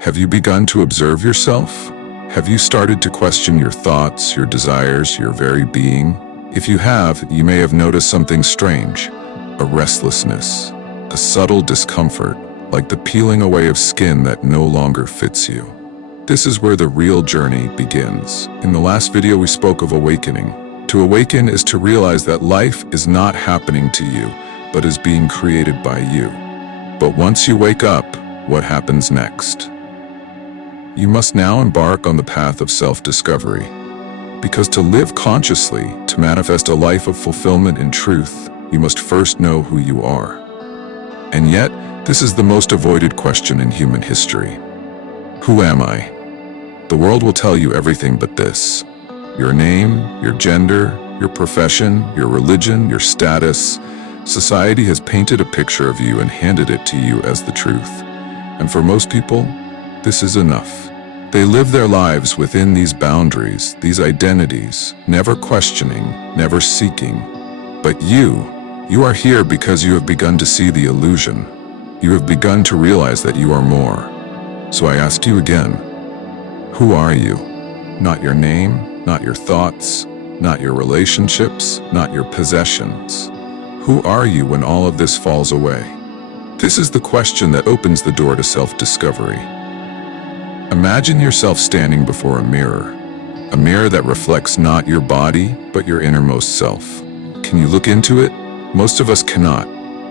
Have you begun to observe yourself? Have you started to question your thoughts, your desires, your very being? If you have, you may have noticed something strange, a restlessness, a subtle discomfort, like the peeling away of skin that no longer fits you. This is where the real journey begins. In the last video, we spoke of awakening. To awaken is to realize that life is not happening to you, but is being created by you. But once you wake up, what happens next? You must now embark on the path of self-discovery. Because to live consciously, to manifest a life of fulfillment in truth, you must first know who you are. And yet, this is the most avoided question in human history. Who am I? The world will tell you everything but this. Your name, your gender, your profession, your religion, your status. Society has painted a picture of you and handed it to you as the truth. And for most people, this is enough. They live their lives within these boundaries, these identities, never questioning, never seeking. But you are here because you have begun to see the illusion. You have begun to realize that you are more. So I ask you again, who are you? Not your name, not your thoughts, not your relationships, not your possessions. Who are you when all of this falls away? This is the question that opens the door to self-discovery. Imagine yourself standing before a mirror that reflects not your body, but your innermost self. Can you look into it? Most of us cannot.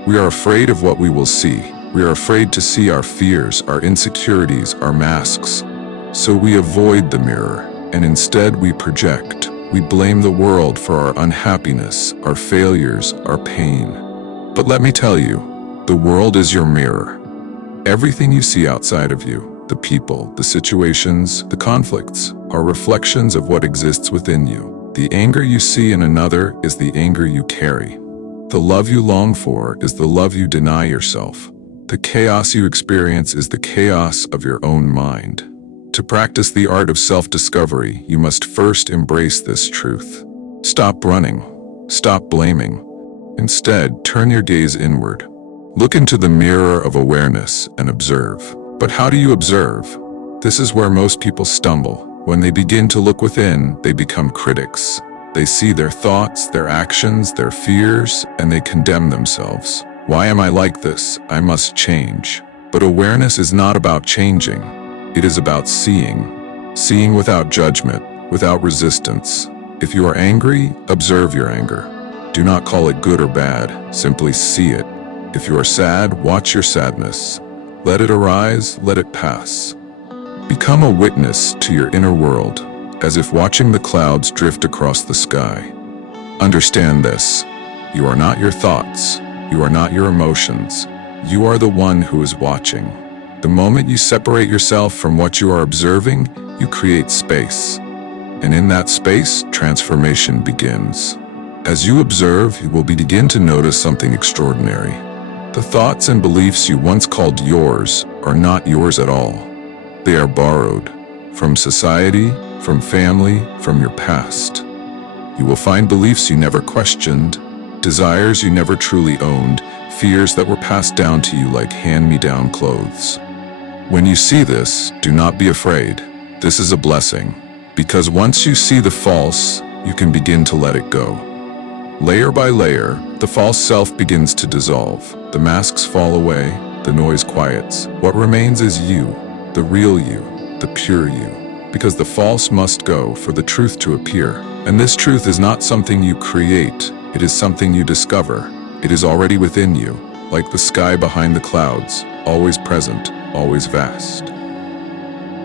We are afraid of what we will see. We are afraid to see our fears, our insecurities, our masks. So we avoid the mirror, and instead we project. We blame the world for our unhappiness, our failures, our pain. But let me tell you, the world is your mirror. Everything you see outside of you, the people, the situations, the conflicts, are reflections of what exists within you. The anger you see in another is the anger you carry. The love you long for is the love you deny yourself. The chaos you experience is the chaos of your own mind. To practice the art of self-discovery, you must first embrace this truth. Stop running. Stop blaming. Instead, turn your gaze inward. Look into the mirror of awareness and observe. But how do you observe? This is where most people stumble. When they begin to look within, they become critics. They see their thoughts, their actions, their fears, and they condemn themselves. Why am I like this? I must change. But awareness is not about changing. It is about seeing. Seeing without judgment, without resistance. If you are angry, observe your anger. Do not call it good or bad, simply see it. If you are sad, watch your sadness. Let it arise, let it pass. Become a witness to your inner world, as if watching the clouds drift across the sky. Understand this. You are not your thoughts. You are not your emotions. You are the one who is watching. The moment you separate yourself from what you are observing, you create space. And in that space, transformation begins. As you observe, you will begin to notice something extraordinary. The thoughts and beliefs you once called yours are not yours at all. They are borrowed from society, from family, from your past. You will find beliefs you never questioned, desires you never truly owned, fears that were passed down to you like hand-me-down clothes. When you see this, do not be afraid. This is a blessing, because once you see the false, you can begin to let it go. Layer by layer, the false self begins to dissolve. The masks fall away, the noise quiets. What remains is you, the real you, the pure you. Because the false must go for the truth to appear. And this truth is not something you create, it is something you discover. It is already within you, like the sky behind the clouds, always present, always vast.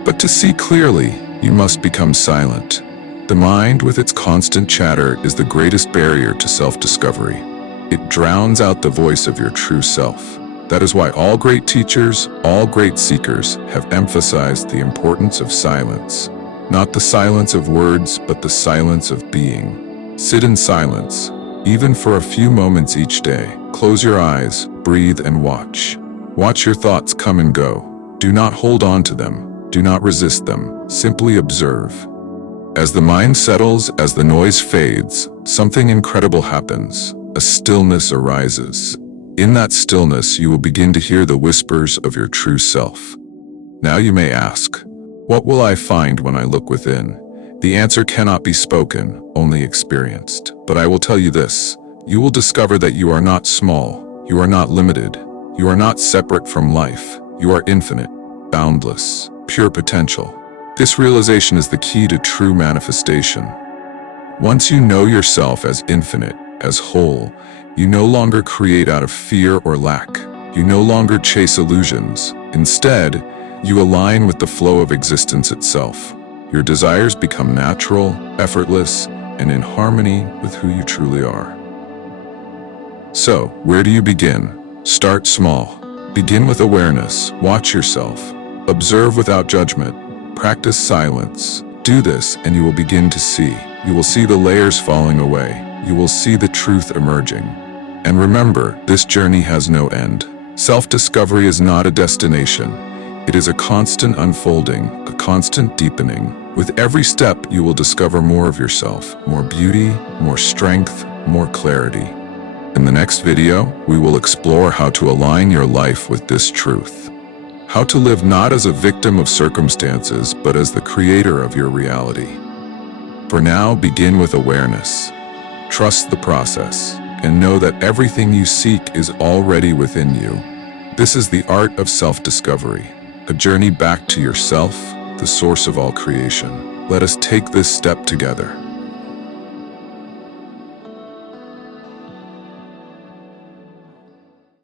But to see clearly, you must become silent. The mind, with its constant chatter, is the greatest barrier to self-discovery. It drowns out the voice of your true self. That is why all great teachers, all great seekers have emphasized the importance of silence. Not the silence of words, but the silence of being. Sit in silence, even for a few moments each day. Close your eyes, breathe and watch. Watch your thoughts come and go. Do not hold on to them. Do not resist them. Simply observe. As the mind settles, as the noise fades, something incredible happens. A stillness arises. In that stillness, you will begin to hear the whispers of your true self. Now you may ask, what will I find when I look within? The answer cannot be spoken, only experienced. But I will tell you this, you will discover that you are not small, you are not limited, you are not separate from life, you are infinite, boundless, pure potential. This realization is the key to true manifestation. Once you know yourself as infinite, as whole, you no longer create out of fear or lack. You no longer chase illusions. Instead, you align with the flow of existence itself. Your desires become natural, effortless, and in harmony with who you truly are. So, where do you begin? Start small. Begin with awareness. Watch yourself. Observe without judgment. Practice silence. Do this and you will begin to see. You will see the layers falling away. You will see the truth emerging. And remember, this journey has no end. Self-discovery is not a destination. It is a constant unfolding, a constant deepening. With every step, you will discover more of yourself, more beauty, more strength, more clarity. In the next video, we will explore how to align your life with this truth. How to live not as a victim of circumstances, but as the creator of your reality. For now, begin with awareness. Trust the process, and know that everything you seek is already within you. This is the art of self-discovery, a journey back to yourself, the source of all creation. Let us take this step together.